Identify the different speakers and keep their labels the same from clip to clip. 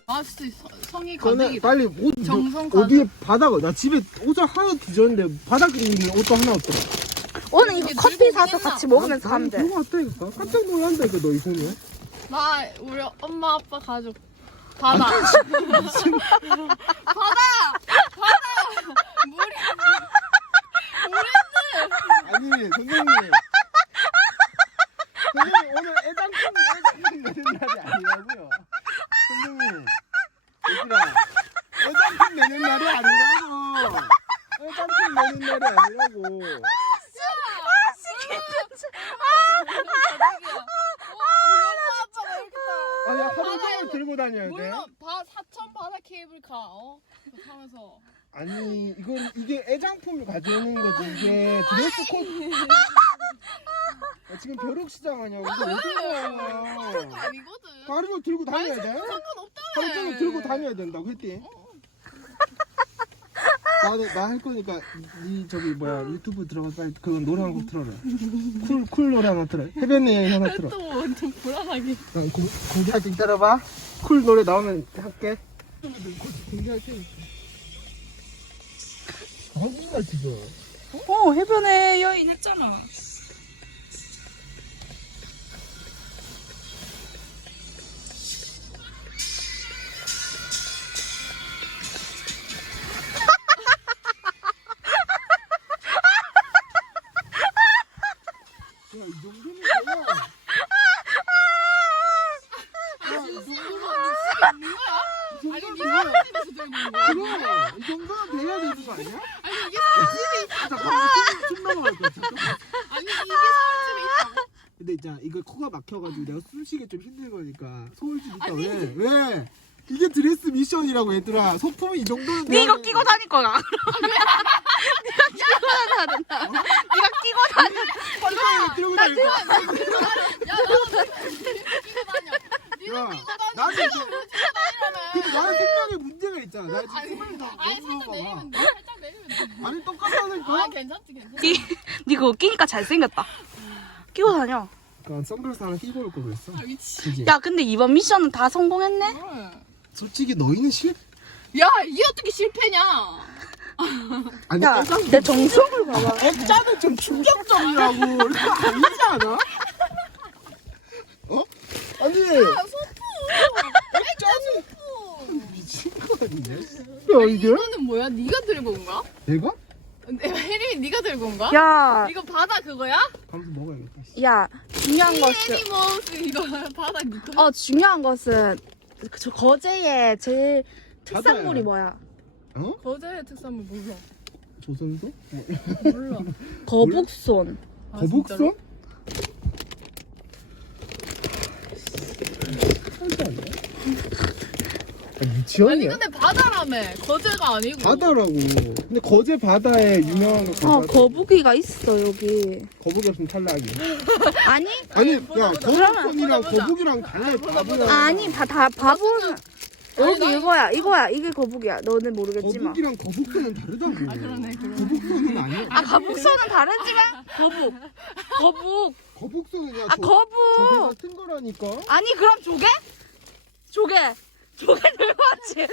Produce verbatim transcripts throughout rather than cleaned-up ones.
Speaker 1: 아 진짜 성이
Speaker 2: 그러면
Speaker 1: 가득이다.
Speaker 2: 빨리 옷
Speaker 1: 정성
Speaker 2: 너, 어디에 바닥을 나 집에 옷을 하나 뒤졌는데 바닥에 있는 옷도 하나 없더라.
Speaker 3: 오늘 이거 커피 사서 같이 먹으면서 가면 돼.
Speaker 2: 들고 왔다니까. 깜짝 놀란다니까 너 이 손에.
Speaker 1: 나 우리 엄마 아빠 가족 바다. 바다 바다 물이
Speaker 2: 아니 선생님. 선생님 오늘 애장품 애장품 내는 날이 아니라고요. 선생님. 얘들아 애장품 내는 날이 아니라고. 애장품 내는 날이 아니라고. 아니 하루 종일 들고 다녀야 돼.
Speaker 1: 물론 바 사천 바다 케이블카 어 하면서
Speaker 2: 아니 이건 이게 애장품을 가져오는 거지. 이게 드레스 코드. 야, 지금 벼룩시장 아니야? 이거 왜 들고 와?
Speaker 1: 아니거든.
Speaker 2: 하루 종일 들고 다녀야 돼?
Speaker 1: 상관없다며.
Speaker 2: 하루 종일 들고 다녀야 된다고 했지? 나 할 거니까 니 저기 뭐야 유튜브 들어가서 빨리 그 노래 한 곡 틀어라. 쿨, 쿨 노래 하나 틀어. 해변에 하나 틀어.
Speaker 1: 또 완전 불안하게.
Speaker 2: 난 고, 공개할 때 기다려봐. 쿨 노래 나오면 할게. 공개할 때. 어디가 지금?
Speaker 3: 어, 해변에 여인 했잖아.
Speaker 2: 야, 이 정도면 뭐야? 야, 이 정도면
Speaker 1: 아니 네 사무실에서 들고 있는 거야?
Speaker 2: 그래, 이 정도는 돼야 되는 거 아니야?
Speaker 1: 아니 이게 사무실에
Speaker 2: 아, 잠깐만, 숨, 숨 넘어갈 거야, 잠깐만.
Speaker 1: 아니 이게 사무실에 있다고?
Speaker 2: 근데 있잖아, 이거 코가 막혀가지고 내가 숨쉬기 좀 힘든 거니까 소울 좀 있다.
Speaker 1: 아니.
Speaker 2: 왜? 왜? 이게 드레스 미션이라고 얘들아. 소품이 이 정도는
Speaker 3: 네 이거
Speaker 2: 돼야
Speaker 3: 끼고 다닐 거야. 네가 끼고 다녀야 된다. 네가 끼고 다녀.
Speaker 2: 돼. 들고 다닐 거야.
Speaker 1: 야 나도 끼고 다녀.
Speaker 2: 야,
Speaker 1: 니도 끼고 다녀.
Speaker 2: 나는 이제
Speaker 1: 끼고 다니라며.
Speaker 2: 근데 나는 생각에 문제가 있잖아. 나 지금
Speaker 1: 아니,
Speaker 2: 힘을 다
Speaker 1: 아니 살짝 내리면 돼. 살짝 내리면 돼.
Speaker 2: 아니 똑같다니까.
Speaker 1: 아 괜찮지 괜찮지.
Speaker 3: 네, 네 그거 끼니까 잘생겼다. 끼고 다녀.
Speaker 2: 그러니까 선글라스 하나 끼고 올 걸 그랬어.
Speaker 1: 아 미치.
Speaker 2: 그지?
Speaker 3: 야, 근데 이번 미션은 다 성공했네.
Speaker 2: 솔직히 너희는 실
Speaker 1: 야 이게 어떻게 실패냐?
Speaker 2: 아니
Speaker 3: 야,
Speaker 2: 애장
Speaker 3: 내 정석을 봐봐.
Speaker 2: 액자는 좀 충격적이라고. 이거 아니지 않아? 어? 아니 액자는 미친 거 아니냐? 야 이게?
Speaker 1: 이거는 뭐야? 네가 들고 온 거야?
Speaker 2: 내가?
Speaker 1: 혜림이 네가 들고 온 거야?
Speaker 3: 야,
Speaker 1: 이거 바다 그거야?
Speaker 2: 감수 먹어야겠다.
Speaker 3: 야, 중요한 것은
Speaker 1: 애니머스 이거 바다 니꺼?
Speaker 3: 어 중요한 것은 저 거제의 제일 특산물이
Speaker 2: 바다야.
Speaker 3: 뭐야?
Speaker 2: 어?
Speaker 1: 거제의 특산물 몰라.
Speaker 2: 조선소?
Speaker 1: 몰라.
Speaker 3: 거북손.
Speaker 1: 아,
Speaker 2: 거북선?
Speaker 1: 진짜로?
Speaker 2: 아,
Speaker 1: 아니
Speaker 2: 미치겠네.
Speaker 1: 근데 바다라며 거제가 아니고.
Speaker 2: 바다라고. 근데 거제 바다에 유명한 거
Speaker 3: 어,
Speaker 2: 거기
Speaker 3: 거북이가 있어 여기.
Speaker 2: 거북이 없으면 탈락이.
Speaker 3: 아니?
Speaker 2: 아니 야
Speaker 1: 보자, 보자.
Speaker 2: 거북선이랑
Speaker 1: 보자, 보자.
Speaker 2: 거북이랑 달라 바보야.
Speaker 3: 아니, 다, 다 바보는 여기
Speaker 1: 아니,
Speaker 3: 이거야, 이거야. 이게 거북이야. 너는 모르겠지만.
Speaker 2: 거북이랑 거북선은 다르다고.
Speaker 1: 아 그러네 그러네.
Speaker 2: 거북선은 아니야.
Speaker 3: 아, 거북선은 다르지만 거북. 거북.
Speaker 2: 거북선은 야
Speaker 3: 아,
Speaker 2: 조, 조개
Speaker 3: 거북.
Speaker 2: 같은 거라니까.
Speaker 3: 아니, 그럼 조개? 조개. 조개 들고 왔지.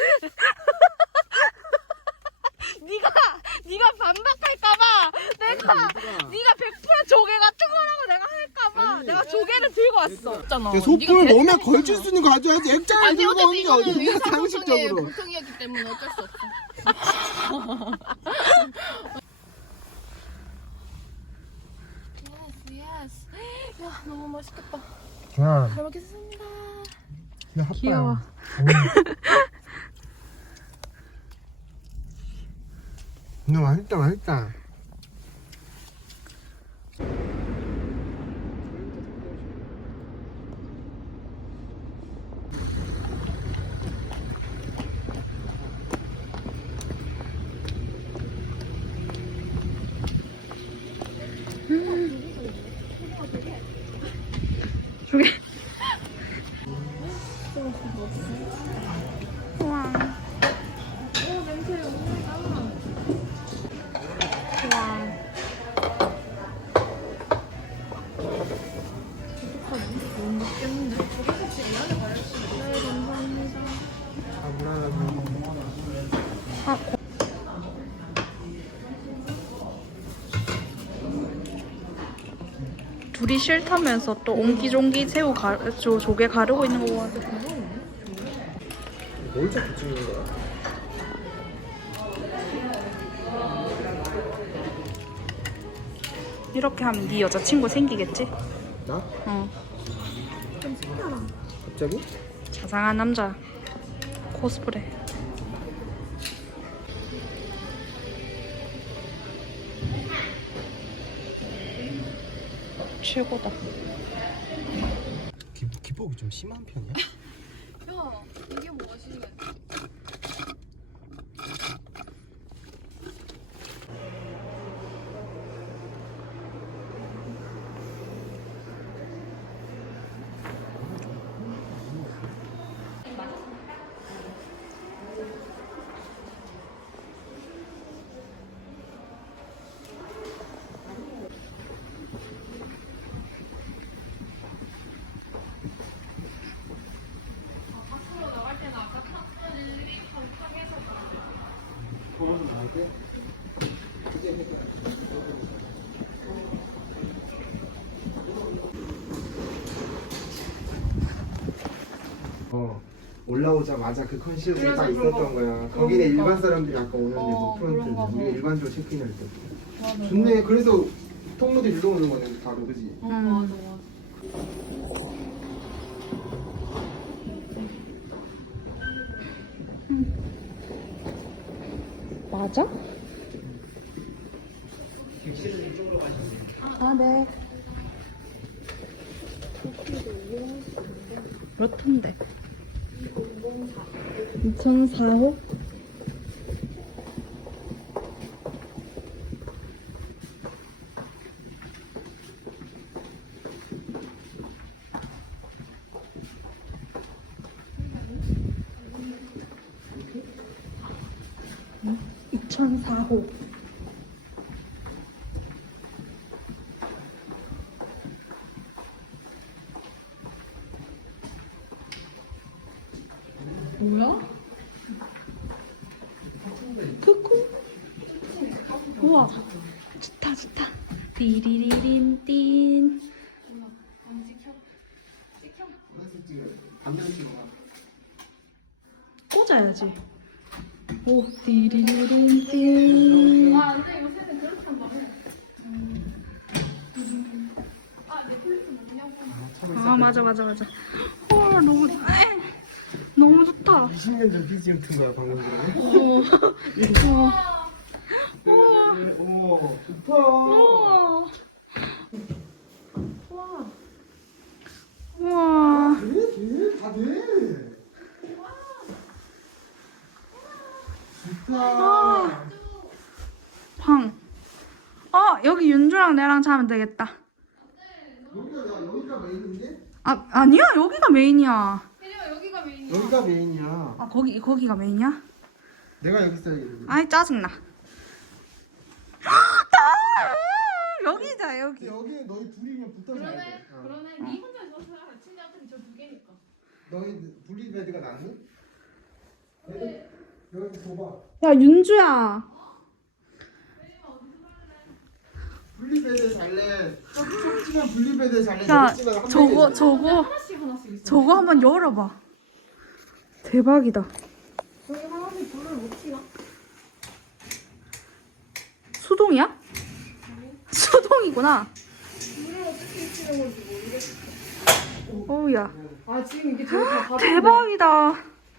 Speaker 3: 네가 네가 반박할까봐 내가
Speaker 2: 얘들아.
Speaker 3: 네가 백 퍼센트 조개 같은 거라고 내가 할까봐
Speaker 2: 아니,
Speaker 3: 내가 조개를 들고 왔어.
Speaker 2: 얘들아.
Speaker 1: 있잖아.
Speaker 2: 야, 소품을 몸에 걸칠 수 있는 거 가져야지. 액자를
Speaker 1: 아니
Speaker 2: 들고
Speaker 1: 어쨌든
Speaker 2: 오는 게
Speaker 1: 이거는
Speaker 2: 어디냐
Speaker 1: 의사소통의
Speaker 2: 상식적으로.
Speaker 1: 보통이었기 때문에 어쩔 수 없어. 예스 예스. 야 너무 맛있겠다.
Speaker 2: 야,
Speaker 1: 잘 먹겠습니다.
Speaker 2: 그냥 핫바야.
Speaker 3: 귀여워.
Speaker 2: 근데 맛있다 맛있다.
Speaker 3: 조개. 우와.
Speaker 1: 오 냄새 엄청 나.
Speaker 3: 우와.
Speaker 1: 너무 맛있겠는데? 네 감사합니다.
Speaker 3: 집이 싫다면서 또 옹기종기 새우 가, 조, 조개 가르고 있는 거 같아.
Speaker 2: 뭘 자꾸 찍는 거야?
Speaker 3: 이렇게 하면 네 여자친구 생기겠지?
Speaker 2: 나?
Speaker 3: 어.
Speaker 2: 갑자기?
Speaker 3: 자상한 남자 코스프레. 최고다.
Speaker 2: 기, 기복이 좀 심한 편이야?
Speaker 1: 야, 이게 무엇이냐?
Speaker 2: 어 올라오자마자 그 컨시어가 딱 있었던 거야. 거기는 일반 사람들이 아까 오는데 뭐 프런트는 우리가 일반적으로 체크인을 했거든. 좋네. 그래서 통로도 일로 오는 거네 바로 그지?
Speaker 1: 어, 맞아, 맞아.
Speaker 3: 맞아? 아, 네. 몇 톤데? 이천사 호? 이천사 호. 뭐야? 쿠쿠. 우와. 좋다 좋다. 띠리리린띵. 꽂아야지. 오, 띠리리린띵.
Speaker 1: 아, 근데 요새는 그렇게 한다 해. 아, 넷플릭스 뭐냐고.
Speaker 3: 아, 맞아 맞아 맞아. 헐, 너무 에이, 너무 좋다.
Speaker 2: 이십 년 전 비지엠 튼 거야 방금 전에.
Speaker 3: 어. 어.
Speaker 2: 오 좋다.
Speaker 3: 우와. 우와. 우와.
Speaker 2: 돼? 돼? 다 돼. 좋다.
Speaker 3: 방. 어, 여기 윤주랑 내랑 자면 되겠다.
Speaker 2: 여기가 야 여기가 메인인데?
Speaker 3: 아, 아니야. 여기가 메인이야.
Speaker 1: 혜리야, 여기가 메인이야.
Speaker 2: 여기가 메인이야.
Speaker 3: 아, 거기 거기가 메인이야?
Speaker 2: 내가 여기 있어야겠는데.
Speaker 3: 아이, 짜증나. 여기다, 여기.
Speaker 2: 여기 너희 둘이 그냥 붙어서
Speaker 1: 그러네,
Speaker 2: 자야 돼. 어.
Speaker 1: 그러네. 니 혼자 있어서 침대 같은 저두 개니까.
Speaker 2: 너희 분리베드가 낫니?
Speaker 1: 근데
Speaker 2: 여기 줘봐.
Speaker 3: 야, 윤주야.
Speaker 2: 분리베드 잘래. 좁지만 분리베드 잘래.
Speaker 3: 야,
Speaker 2: 넓지만 한
Speaker 3: 저거
Speaker 2: 명이
Speaker 3: 저거
Speaker 1: 하나씩 하나씩 있어.
Speaker 3: 저거 한번 열어봐. 대박이다.
Speaker 1: 저희 하나씩 불을 못 치나?
Speaker 3: 수동이야? 수동이구나.
Speaker 1: 불을 어떻게 치는 건지 모르겠어.
Speaker 3: 어우야.
Speaker 1: 아, 지금 이게 저기 다
Speaker 3: 대박이다.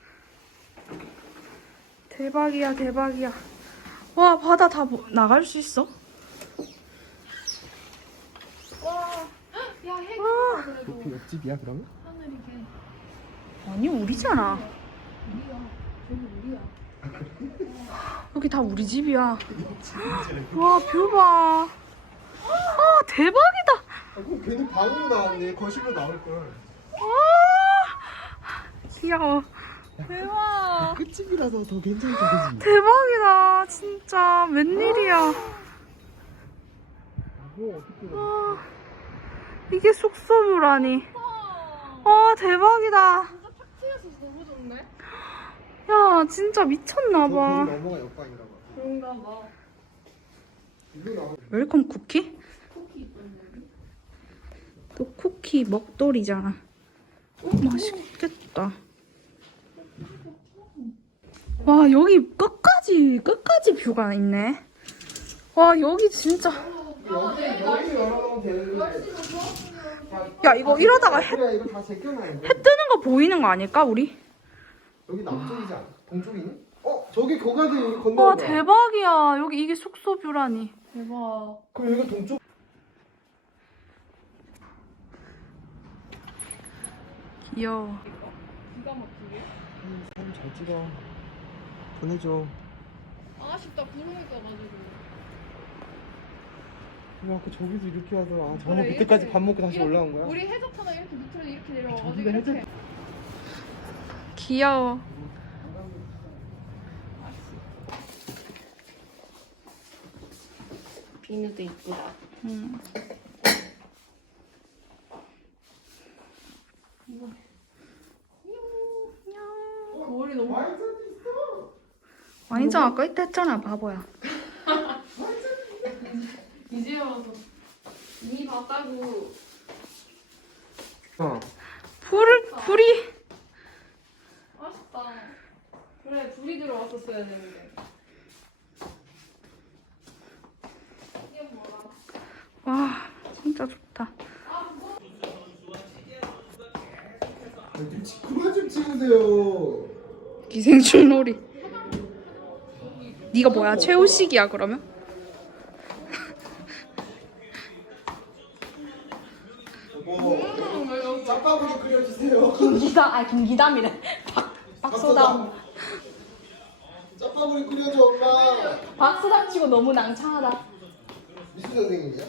Speaker 3: 대박이야, 대박이야. 와, 바다 다 보- 나갈 수 있어?
Speaker 1: 와, 야, 핵
Speaker 3: 와.
Speaker 1: 그래도
Speaker 2: 높이 옆집이야 그러면?
Speaker 1: 하늘이 개.
Speaker 3: 아니, 우리잖아.
Speaker 1: 우리야. 저기 우리야.
Speaker 3: 여기 다 우리 집이야. 와, 뷰 봐. 아, 대박이다.
Speaker 2: 아, 그럼 괜히 방으로 나왔네. 거실로 나올 걸.
Speaker 3: 아, 귀여워. 대박.
Speaker 2: 끝집이라서 더 괜찮다 그지?
Speaker 3: 대박이다. 진짜 웬일이야.
Speaker 2: 뭐 어떻게?
Speaker 3: 아, 이게 숙소뷰라니. 아, 대박이다.
Speaker 1: 진짜 탁 트여서 너무 좋네.
Speaker 3: 야, 진짜 미쳤나봐.
Speaker 2: 넘어가 옆방인가 봐.
Speaker 1: 그런가 봐.
Speaker 2: 이거 나와.
Speaker 3: 웰컴 쿠키?
Speaker 1: 쿠키 있던데.
Speaker 3: 또 쿠키 먹돌이잖아. 어, 맛있겠다. 와, 여기 끝까지 끝까지 뷰가 있네. 와, 여기 진짜.
Speaker 2: 여기 여기 열어놓으면 되는데.
Speaker 3: 야, 이거 이러다가 해,
Speaker 2: 그래 이거 다 제껴놔야 돼.
Speaker 3: 해 뜨는 거 보이는 거 아닐까, 우리?
Speaker 2: 여기 남쪽이지 않아? 동쪽이니? 어 저기 거가도 여기 건너.
Speaker 3: 와, 대박이야. 여기 이게 숙소 뷰라니.
Speaker 1: 대박.
Speaker 2: 그럼 여기가 동쪽?
Speaker 3: 귀여워.
Speaker 1: 기가 막히게.
Speaker 2: 사진 잘 찍어. 보내줘.
Speaker 1: 아, 아쉽다. 구름이 떠가지고.
Speaker 2: 와, 그 저기서 이렇게 와서 아,
Speaker 1: 그래,
Speaker 2: 저녁 그때까지
Speaker 1: 이렇게.
Speaker 2: 밥 먹고 다시
Speaker 1: 이렇게-
Speaker 2: 올라온 거야?
Speaker 1: 우리 해적하나 이렇게 밑으로 이렇게 내려와가지고
Speaker 2: 저기가 해적-
Speaker 1: 이렇게.
Speaker 3: 귀여워.
Speaker 1: 비누도 이쁘다.
Speaker 3: 응.
Speaker 1: 머리 너무.
Speaker 2: 와인잔도 있어.
Speaker 3: 와인잔 아까 이때 했잖아, 바보야.
Speaker 1: 이제 와서 이미 봤다고.
Speaker 2: 어.
Speaker 3: 불을, 불이.
Speaker 1: 아쉽다. 그래, 불이 들어왔었어야 되는데. 이게 뭐라?
Speaker 3: 와, 진짜 좋다.
Speaker 2: 아, 눈치 그만 좀 치우세요.
Speaker 3: 기생충 놀이. 네가 뭐야, 최우식이야 그러면?
Speaker 2: 뭐 짬밥으로 끓여주세요.
Speaker 3: 김기담, 아 김기담이래. 박 박소담.
Speaker 2: 짬밥으로 끓여줘 엄마.
Speaker 3: 박소담 치고 너무 낭창하다.
Speaker 2: 미수 선생님이야?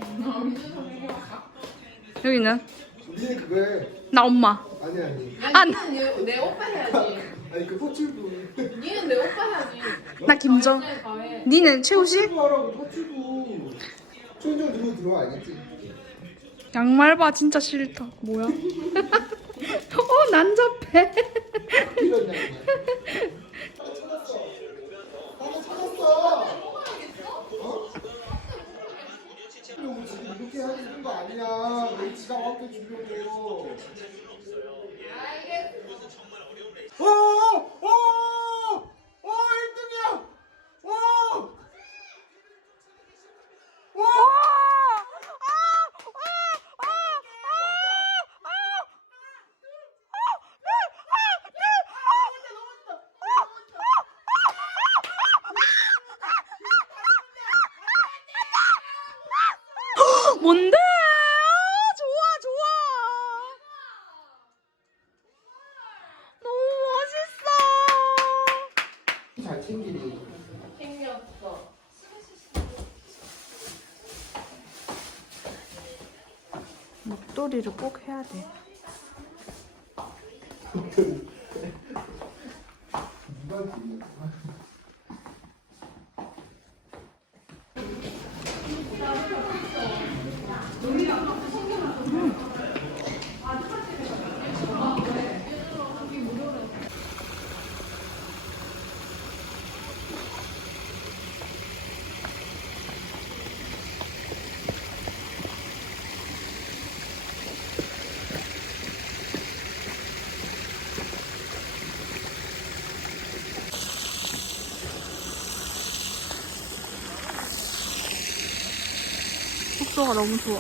Speaker 3: 여기는
Speaker 2: 니는 그거에
Speaker 3: 나 엄마.
Speaker 2: 아니 아니
Speaker 3: 안.
Speaker 1: 니는 내 오빠 해야지.
Speaker 2: 아니 그 호출부.
Speaker 1: 니는 내 오빠 해야지.
Speaker 3: 나 김정.
Speaker 1: 가해, 가해.
Speaker 3: 니는 최우식?
Speaker 2: 호출부 하라고 호출부. 초인종 누르고 들어와 알겠지?
Speaker 3: 양말 봐, 진짜 싫다. 뭐야? 어, 난잡해.
Speaker 2: 이런 양말. 찾았어. 나는 찾았어. 어? 지금 이렇게 하는 거 아니야. 내 지갑 함께 주려고. 오! 오! 오! 일 등이야! 오! 오!
Speaker 3: 뭔데? 아, 좋아, 좋아. 너무 멋있어.
Speaker 2: 잘 챙기니.
Speaker 1: 챙겼어.
Speaker 3: 목도리를 꼭 해야 돼. 숙소가 너무 좋아.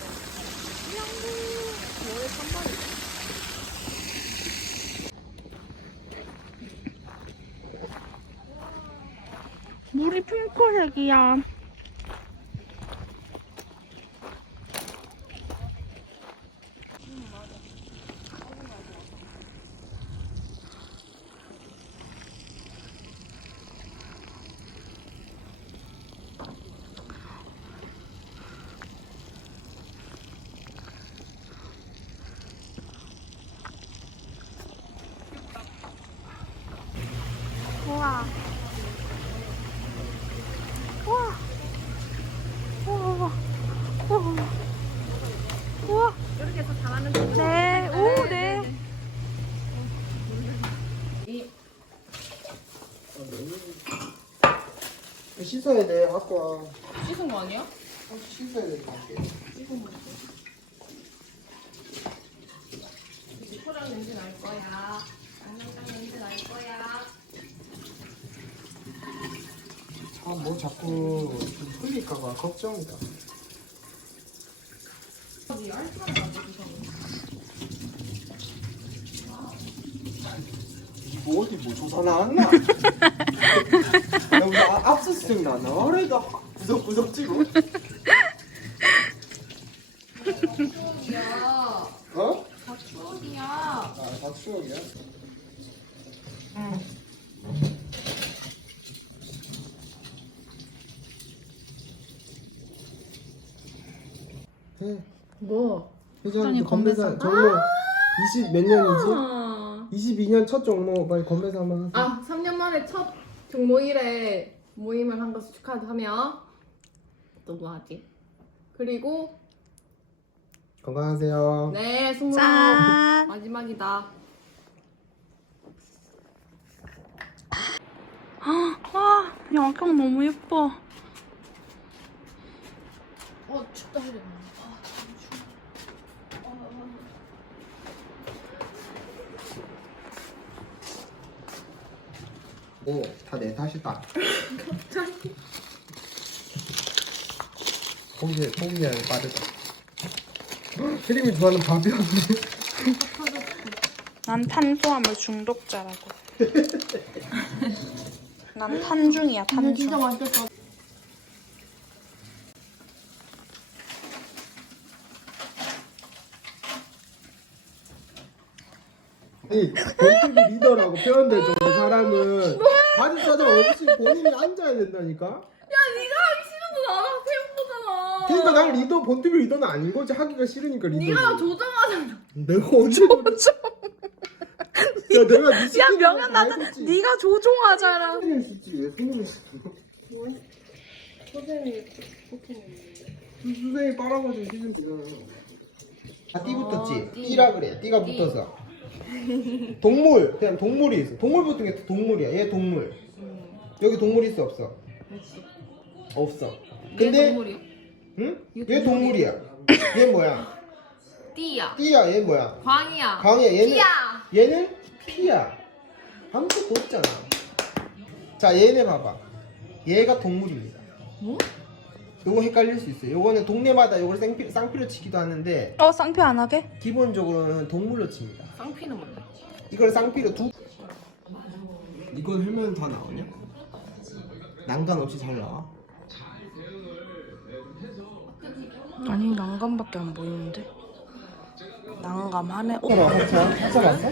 Speaker 3: 물이 핑크색이야. 우와. 우와. 우와. 우와. 우와. 이렇게 해서 잘하는 거. 네. 오, 네.
Speaker 2: 씻어야 돼. 갖고 와.
Speaker 1: 씻은 거 아니야?
Speaker 2: 씻어야 돼. 밖에.
Speaker 1: 짱짱 냄새 날 거야. 짱짱 냄새 날 거야.
Speaker 2: 참 뭐 자꾸 좀 흘릴까봐 걱정이다. 뭐 어디 뭐 조사 나왔나? 야 우리 아- 압수수색 나나? 그래도 구석구석 찍어.
Speaker 1: 추억이야.
Speaker 2: 어?
Speaker 1: 다 추억이야.
Speaker 2: 아다 추억이야? 응. 해.
Speaker 1: 뭐?
Speaker 2: 회장님 건배사 종로 이십 몇 년이지? 이십이 년 첫 종로 빨리 건배사 한번 하세요.
Speaker 1: 아, 삼 년 만에 첫 종모일에 모임을 한 것을 축하하며 또 뭐 하지? 그리고
Speaker 2: 건강하세요.
Speaker 1: 네, 스물
Speaker 3: 짠.
Speaker 1: 마지막이다.
Speaker 3: 와, 야경 너무 예뻐.
Speaker 1: 어, 춥다 해야 되나?
Speaker 2: 오, 다 내 탓이다.
Speaker 1: 갑자기.
Speaker 2: 포기, 포기하기 빠르다. 혜림이 좋아하는 밥이었네.
Speaker 3: 난 탄수화물 중독자라고. 난 탄중이야, 탄중.
Speaker 1: 진짜 맛있겠다.
Speaker 2: 아니, 본투비 리더라고 표현될 정도 사람은 바지 사장 없이 본인이 앉아야 된다니까?
Speaker 1: 야, 네가 하기 싫어도 나랑 태운 거잖아.
Speaker 2: 그러니까 난 리더, 본투비 리더는 아닌 거지. 하기가 싫으니까 리더.
Speaker 1: 네가 조정하잖아.
Speaker 2: 내가 언제 조정? 야, 내가 네
Speaker 3: 야,
Speaker 2: 시키는
Speaker 3: 명현
Speaker 2: 거다
Speaker 3: 나도
Speaker 2: 해줬지.
Speaker 3: 네가 조종하잖아.
Speaker 2: 손님을 쓰지, 왜 손님을 쓰지?
Speaker 1: 선생님이 포켓몬.
Speaker 2: 수생이 빨아가지고 시즌 되잖아. 아, 띠 붙었지?
Speaker 1: 어, 띠.
Speaker 2: 띠라 그래. 띠가
Speaker 1: 띠.
Speaker 2: 붙어서. 동물. 그냥 동물이 있어. 동물 붙은 게 동물이야. 얘 동물. 여기 동물 있어 없어?
Speaker 1: 있어.
Speaker 2: 없어.
Speaker 1: 얘
Speaker 2: 근데
Speaker 1: 동물이야?
Speaker 2: 응?
Speaker 1: 얘
Speaker 2: 얘 동물이야. 얘 뭐야?
Speaker 1: 띠야.
Speaker 2: 띠야. 얘 뭐야?
Speaker 1: 광이야.
Speaker 2: 강이야. 얘는
Speaker 1: 띠야.
Speaker 2: 얘는 피야. 아무것도 없잖아. 자, 얘네 봐봐. 얘가 동물입니다.
Speaker 1: 뭐?
Speaker 2: 요거 헷갈릴 수 있어요. 요거는 동네마다 요걸 쌍피, 쌍피로 치기도 하는데
Speaker 3: 어, 쌍표 안 하게?
Speaker 2: 기본적으로는 동물로 칩니다.
Speaker 1: 쌍피는 뭔데?
Speaker 2: 이걸 쌍피로 두 이건 하면 다 나오냐? 난간 없이 잘 나와.
Speaker 3: 아니, 난감밖에 안 보이는데. 난감하네. 어?
Speaker 2: 하차 하차 봤어?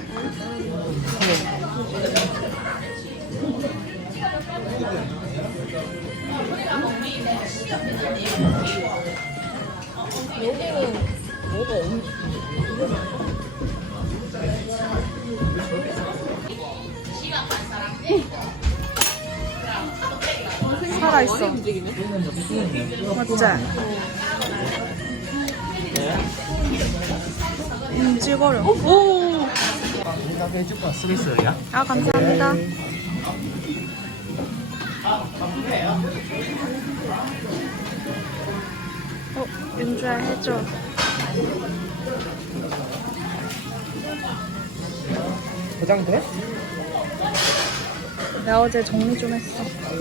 Speaker 3: 살아있어. 맞지? 음, 찌거려. 오!
Speaker 2: 나게 해줄 거야. 쓰겠어요?
Speaker 3: 아, 감사합니다. 어, 윤주야 해줘.
Speaker 2: 포장돼?
Speaker 3: 나 어제 정리 좀 했어.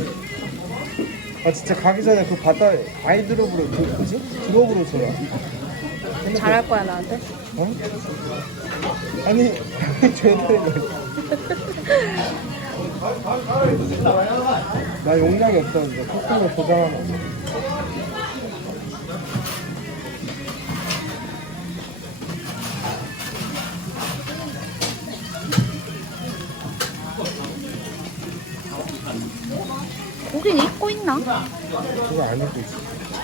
Speaker 2: 아 진짜 가기 전에 그 바다 아이드롭으로 그 뭐지? 드롭으로 줘라.
Speaker 3: 잘할 거야, 나한테?
Speaker 2: 어? 아니 줘야 되는 거야. 나 용량이 없었는데 커튼을 포장하면
Speaker 3: 고기는 익고 있나?
Speaker 2: 그거 안 입고 있어.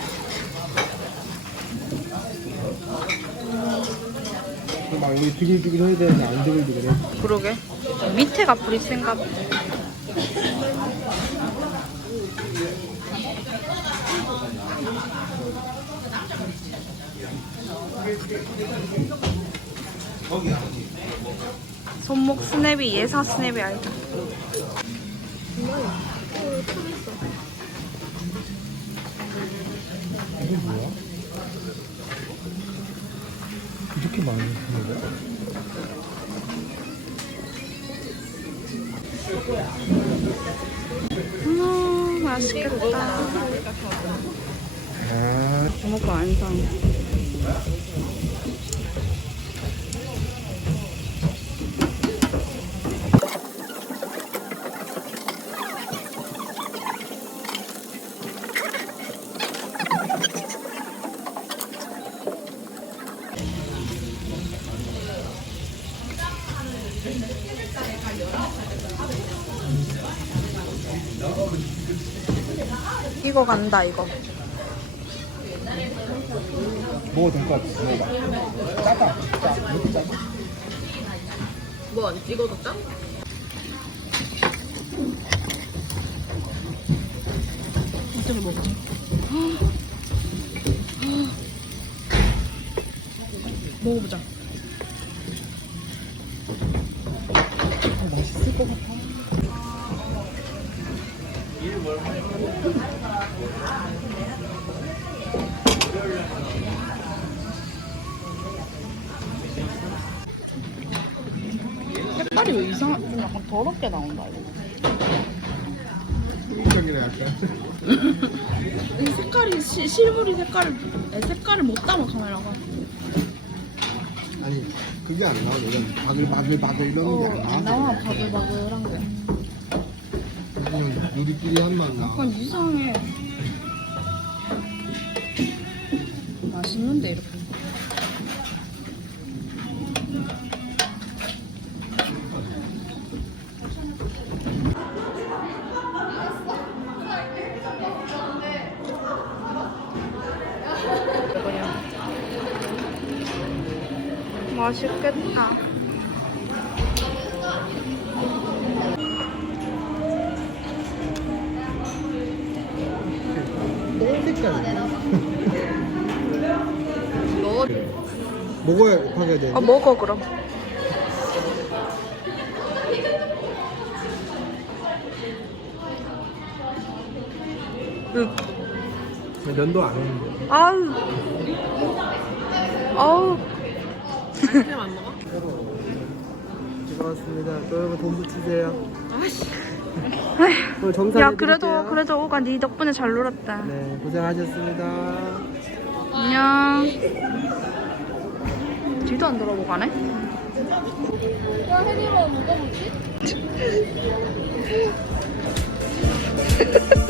Speaker 2: 막 여기 드글드글 해야 되는데 안 드글드글 해.
Speaker 3: 그러게. 밑에가 불이 센가 보다. 손목 스냅이 예사 스냅이 아니다.
Speaker 2: 이게 뭐야? 이렇게 많이 하는 거야?
Speaker 3: 맛있겠다.
Speaker 2: 아,
Speaker 3: 먹고 안 사. 이거 간다 이거.
Speaker 2: 먹어도 될 것 같아. 먹어봐. 짜다. 짜. 이렇게 짜다.
Speaker 1: 뭐 안 찍어도 짜?
Speaker 3: 어떻게 먹어? 먹어보자.
Speaker 2: 어, 맛있을 것 같아.
Speaker 3: 색깔이 왜 이상한? 좀 약간 더럽게 나온다 이거.
Speaker 2: 한국적이네 약간.
Speaker 3: 이 색깔이 시, 실물이 색깔을 아니, 색깔을 못 담아 카메라가.
Speaker 2: 아니 그게 안 나와. 이런 바글바글바글 이런 게 안 나와.
Speaker 3: 안 나와 바글바글한 거.
Speaker 2: 그냥 누리끼리 한 맛 나와.
Speaker 3: 약간 이상해. 맛있는데 이렇게. 맛있겠다.
Speaker 2: 똥 색깔.
Speaker 1: 너
Speaker 2: 먹어야 하게 돼.
Speaker 3: 아 먹어 그럼. 응.
Speaker 2: 면도 안 오는데.
Speaker 3: 아우. 아우.
Speaker 1: 아이스크림 안 먹어?
Speaker 2: 고맙습니다. 또 여러분 돈 붙이세요.
Speaker 1: 아씨.
Speaker 2: 오늘 정산
Speaker 3: 야 그래도 그래도 오가 네 덕분에 잘 놀았다.
Speaker 2: 네 고생하셨습니다.
Speaker 3: 안녕. 뒤도 안 돌아보고 가네?
Speaker 1: 야 혜리만 누가 보지?